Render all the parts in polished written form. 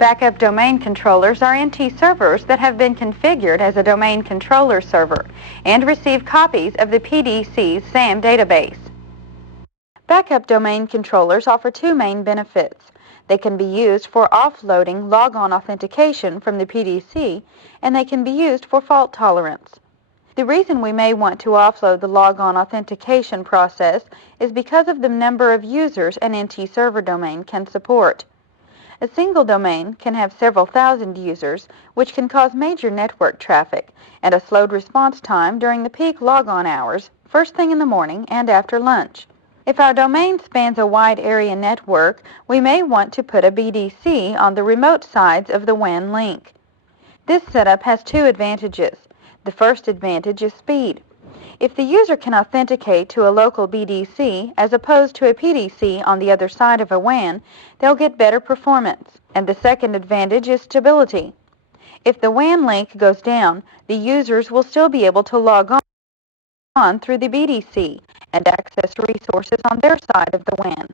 Backup domain controllers are NT servers that have been configured as a domain controller server and receive copies of the PDC's SAM database. Backup domain controllers offer two main benefits. They can be used for offloading logon authentication from the PDC, and they can be used for fault tolerance. The reason we may want to offload the logon authentication process is because of the number of users an NT server domain can support. A single domain can have several thousand users, which can cause major network traffic and a slowed response time during the peak logon hours, first thing in the morning and after lunch. If our domain spans a wide area network, we may want to put a BDC on the remote sides of the WAN link. This setup has two advantages. The first advantage is speed. If the user can authenticate to a local BDC as opposed to a PDC on the other side of a WAN, they'll get better performance. And the second advantage is stability. If the WAN link goes down, the users will still be able to log on through the BDC and access resources on their side of the WAN.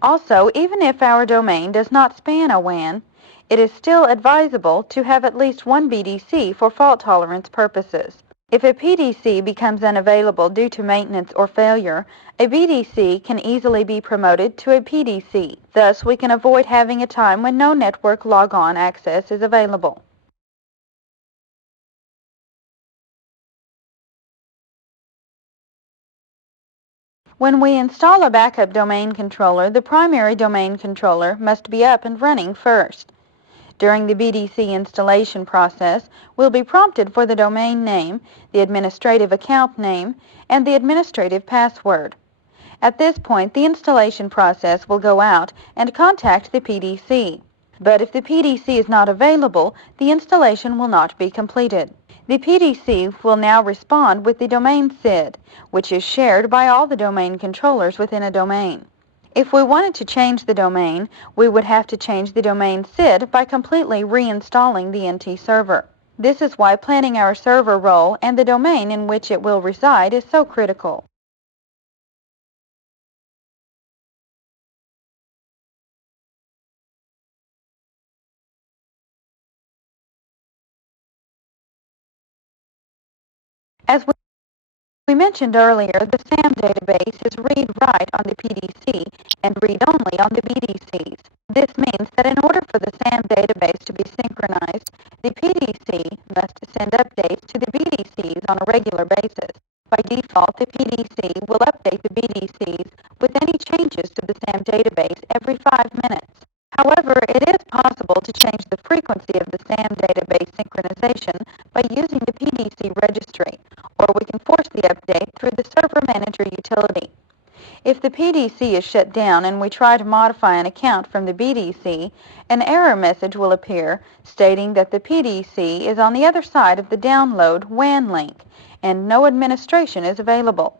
Also, even if our domain does not span a WAN, it is still advisable to have at least one BDC for fault tolerance purposes. If a PDC becomes unavailable due to maintenance or failure, a BDC can easily be promoted to a PDC. Thus, we can avoid having a time when no network logon access is available. When we install a backup domain controller, the primary domain controller must be up and running first. During the BDC installation process, we'll be prompted for the domain name, the administrative account name, and the administrative password. At this point, the installation process will go out and contact the PDC. But if the PDC is not available, the installation will not be completed. The PDC will now respond with the domain SID, which is shared by all the domain controllers within a domain. If we wanted to change the domain, we would have to change the domain SID by completely reinstalling the NT server. This is why planning our server role and the domain in which it will reside is so critical. As we mentioned earlier, the SAM database is read-write on the PDC and read-only on the BDCs. This means that in order for the SAM database to be synchronized, the PDC must send updates to the BDCs on a regular basis. By default, the PDC will update the BDCs with any changes to the SAM database every 5 minutes. However, it is possible to change the frequency of the SAM database synchronization by using the PDC registry, or we can force the update through the Server Manager utility. If the PDC is shut down and we try to modify an account from the BDC, an error message will appear stating that the PDC is on the other side of the download WAN link and no administration is available.